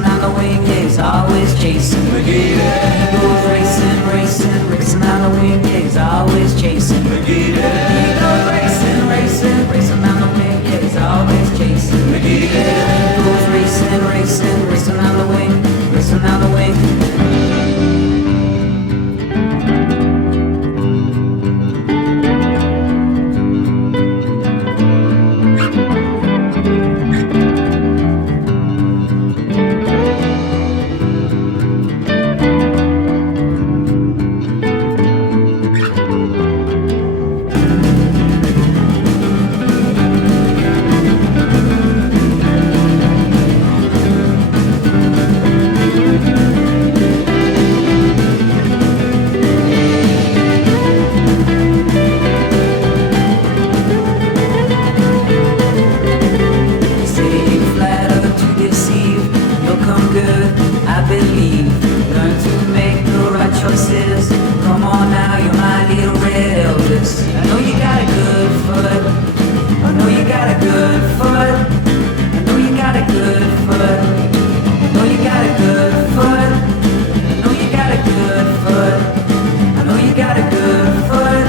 racing on the wing, yeah, he's always chasing. McGee, he goes racing, racing, racing on the wing, yeah, he's always chasing. McGee, he goes racing, racing, racing on the wing, yeah, he's always chasing. McGee, he goes racing, racing, racing on the wing, racing on the wing. I believe, learn to make the right choices. Come on now, you're my little red Elvis. I know you got a good foot. I know you got a good foot. I know you got a good foot. I know you got a good foot. I know you got a good foot. I know you got a good foot.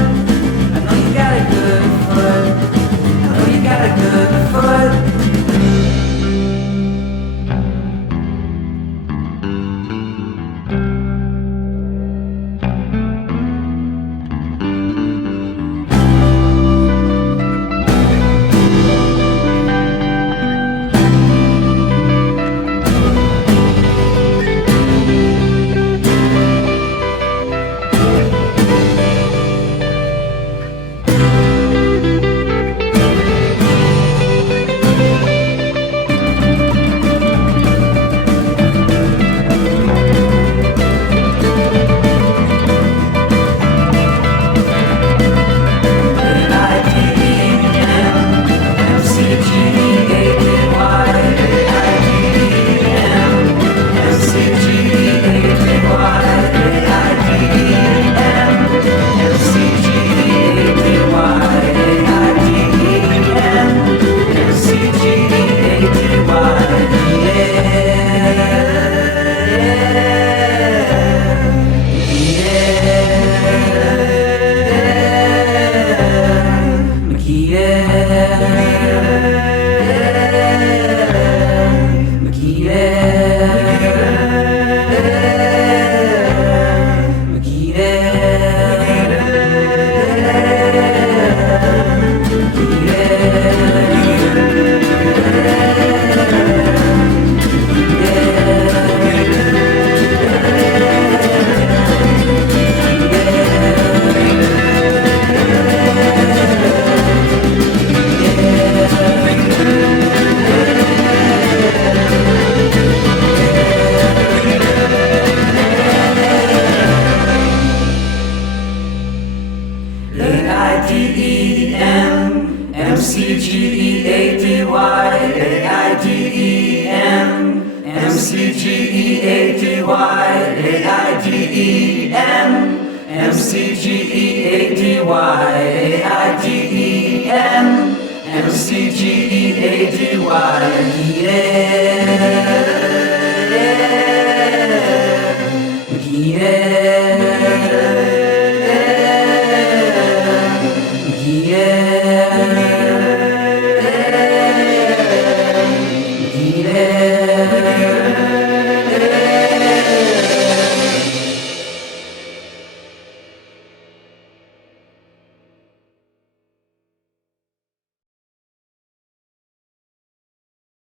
I know you got a good foot. I know you got a good foot. MCGEADYAIDEM, MCGEADY, yeah.